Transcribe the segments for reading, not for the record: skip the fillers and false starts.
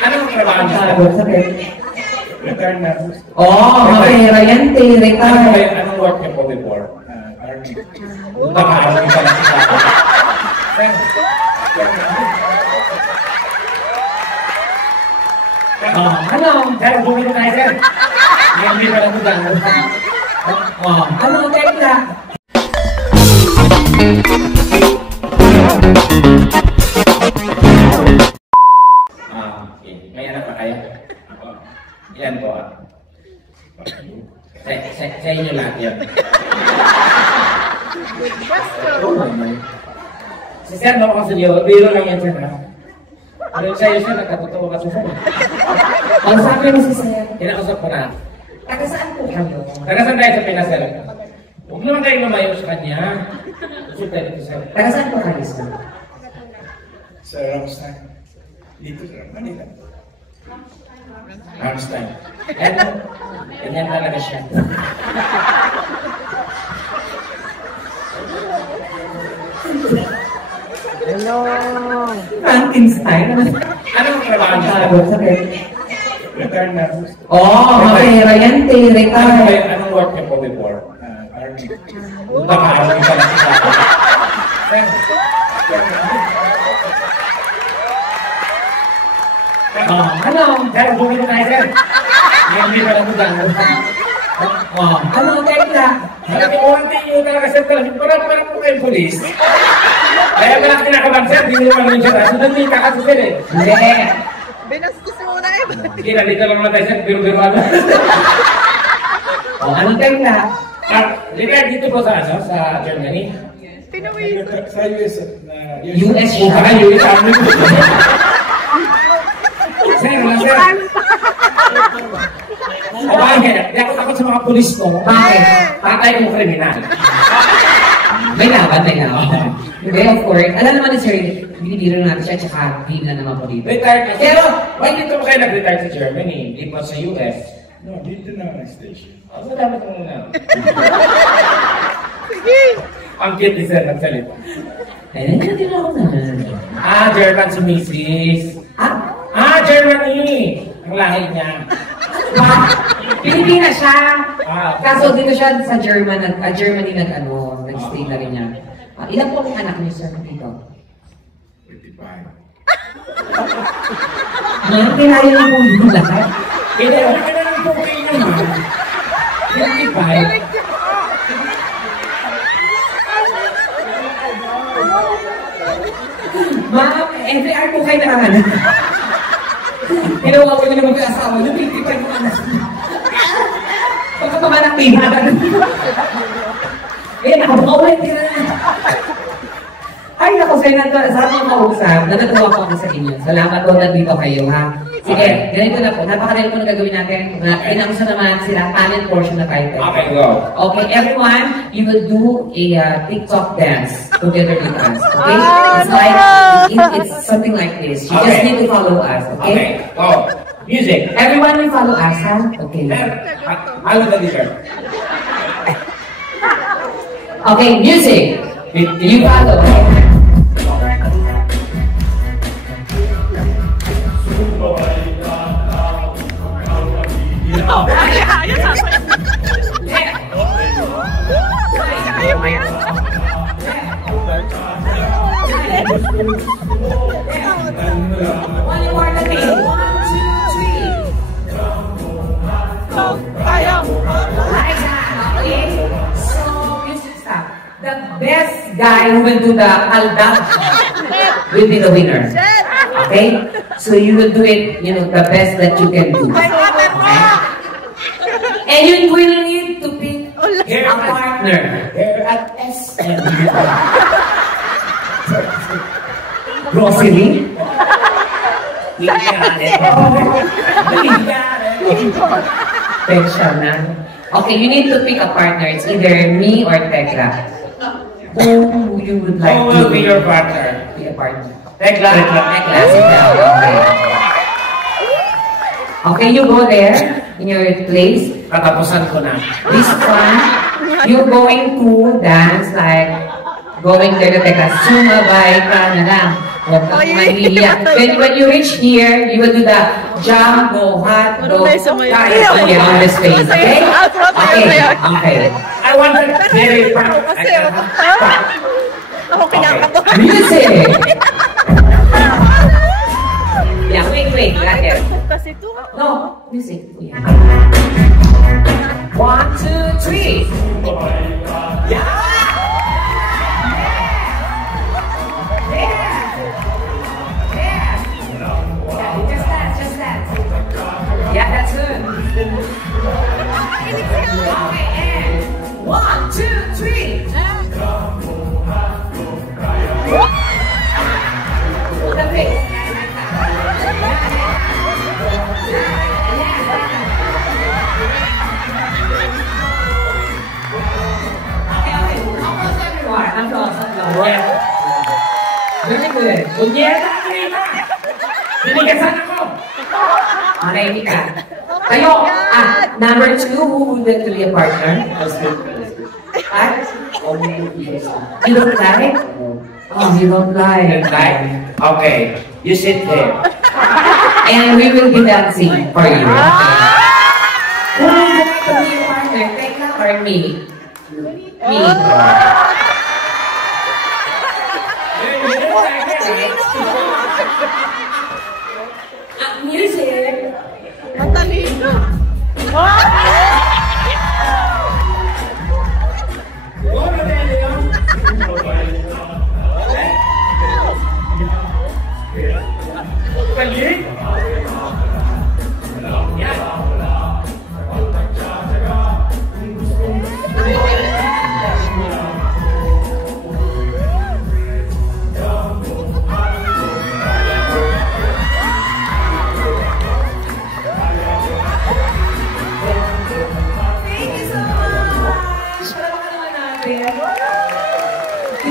Anong trabaho niya? Return na. Mapera yan, retire. Anong work niya po before? Army. Naka-army pa na siya. Ano? Sir, bumili tayo, sir. Hindi pa lang udang. Ano, tekla? May anak pa kayo? Yan po. Sa inyo lahat yan. Si sir, no, kasi biro lang yan, sir. Pero sa'yo, sir, nagkatotoo ka sa sir. Ang sabi mo si sir? Kinakausap ko na. Taga saan po kayo? Taga saan tayo sa Pinas, sir? Huwag naman kayo lumayo sa kanya. Gusto tayo dito, sir. Taga saan po kayo, sir? Sa Ramstein. Dito sa Manila. Ramstein. Ganyan talaga siya. Hello! Frankenstein? Anong trabaho niya? Return na. Mapera yan, retire. Anong work niya po before? Army. Naka-army pa na siya. Ano? Sir, bumili tayo, sir. Hindi pa lang udang. Ano, tekla? Alam mo, konti nyo talaga, sir. Parang po kayong polis. Kaya ka lang kinakaban, sir. Hindi nyo naman yung siya. Sunod nyo yung kakaso, sir, eh. Hindi. Binastos mo na eh. Sige, nandito lang naman tayo, sir. Biro-biroan. Ano, tekla? Retired dito po sa Germany. Pinuwi. Sa US. US O, baka US Army. Sir, sir. Bakit? Di ako takot sa mga pulis ko. Bakit? Tatay kong kriminal. May laban. Hindi, of course. Alam naman ni Sir, binibiro natin siya, tsaka bigla naman po dito. Retired na. Pero, why dito mo kayo nag-retire sa Germany? Di pa sa US? No, dito na ang station. Ang salamat mo muna. Sige. Ang cute ni Sir nagsalita. Hindi na ako naman. German si Mrs. Germany! Ang lahi niya. Pilipina siya. Kaso Ah. dito siya sa Germany nag-stay na rin niya. Ilan po ang anak niyo, sir, dito? 35. Kinayo niyo po yung lahat. Kaya ka na lang po kayo naman. 55. Ma'am, every hour po kayo nanganganak. Ginawa ko niyo naman yung asawa niyo, 55 yung anak niyo. Pagkakabanak pihagan. Eh, nakabukawin din na. Ay, naku, sir, sarap mong kausap. Natutuwa po ako sa inyo. Salamat po, nandito kayo, ha? Sige, ganito na po. Napakadali po na gagawin natin. Inausap naman sila, talent portion na tayo. Okay, go. Okay, everyone, you will do a TikTok dance together with us. Okay? It's like, it's something like this. You just need to follow us. Okay, Okay? go. Music. Everyone will follow us, ha? Okay. Sir, halo na sir. Okay, music. You follow. Kaya pa yan. One more na me. 1, 2, 3. Right now, okay? So, music stop. The best guy who will do the aldab will be the winner. Okay? So you will do it, the best that you can do. Okay? And you will need to pick a partner. Here at SM. Grocery? Pensionan. Okay, you need to pick a partner. It's either me or Tekla. Who you would like Who to will be your partner? be a partner? Tekla. Tekla, sit down. Okay. Okay, you go there in your place. Katapusan ko na. This one, you're going to dance like going there to Tekla. Sumabay ka na lang. When you reach here, you will do the jumbo, hot dog, guys, on the space, okay? Okay. I want to very proud. Ako kinakabahan. Music! Yeah, wait, right Kasi ito. No, music. Yeah. 1, 2, 3. Yeah! Yeah, that's good. Okay, and 1, 2, 3. The face. Okay. Almost everyone. Applause. Yeah. Very good. Punyeta! Binigasan ako! Okay, Mika. Kayo, number 2, who would like to be a partner? What? You don't like? Oh, you don't like. Like? Okay. You sit there. And we will be dancing for you. Who would like to be a partner? Tekla or me? Me. Music. Matalino. Balik?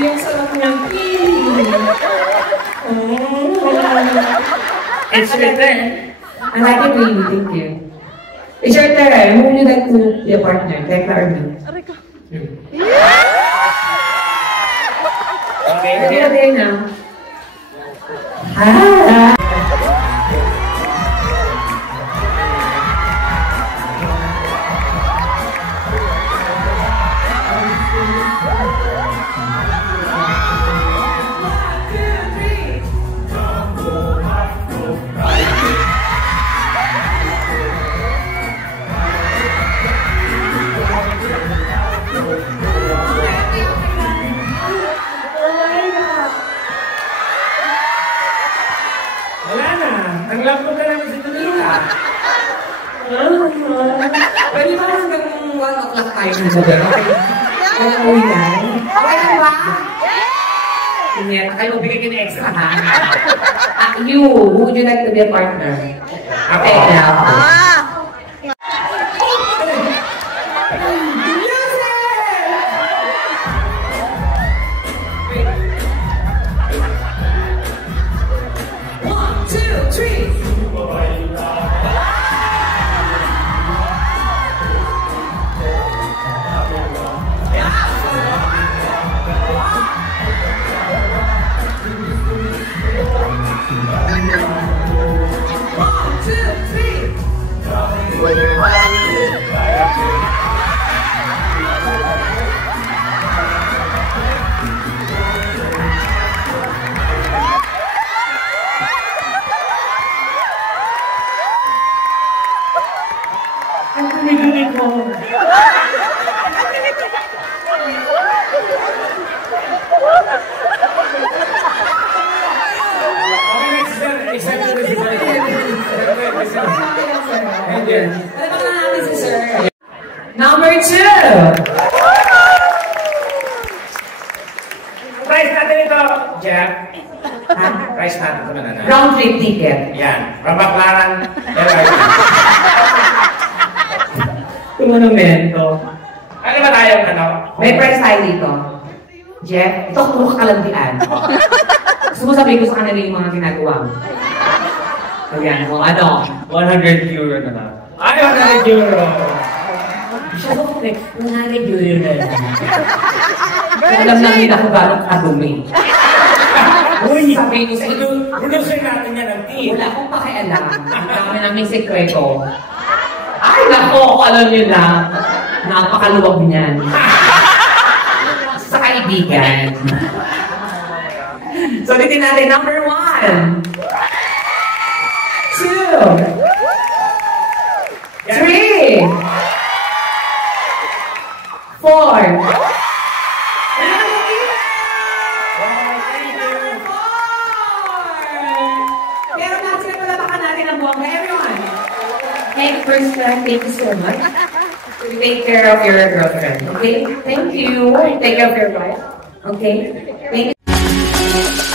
Yung sarap ng It's your turn. I like it really, thank you. It's your turn. Who would you like to be a partner? Tekla or me? Aray ko. Okay. Ready na tayo na. Ah! Wala na. Ang lambot ka naman si Tulita. Pwede ba hanggang 1 o'clock tayo ng gabi? Wala ko yan. Okay na ba? Hindi, kayo bigay ka ng extra ha? You, who would you like to be a partner? Okay, now. Number 2. Price natin ito, Jeff. Price natin ito na. Round trip ticket. Yan. Pabaklaran. Monumento. Ano ba tayong ano? May price tayo dito. Jeff, ito puro kakalantian. Gusto mo sabihin ko sa kanila yung mga ginagawa mo. Ayan, o ano? 100 euro na lang. Ay, 100 euro. Siya ko kung 100 euro na lang. Alam na nila kung gano'ng kadumi. Uy! Sabi ko sa'yo. Bulusin natin yan ang team. Wala akong pakialam. Ang dami namin sekreto. Ay, nako, alam nyo na. Napakaluwag niyan. Sa kaibigan. So, ulitin natin. Number 1. 2. 3. 4. Pero natin na palapakan natin ang buwang na everyone. Hey, first thank you so much. Take care of your girlfriend, okay? Thank you. Take care of your wife, okay? Thank you.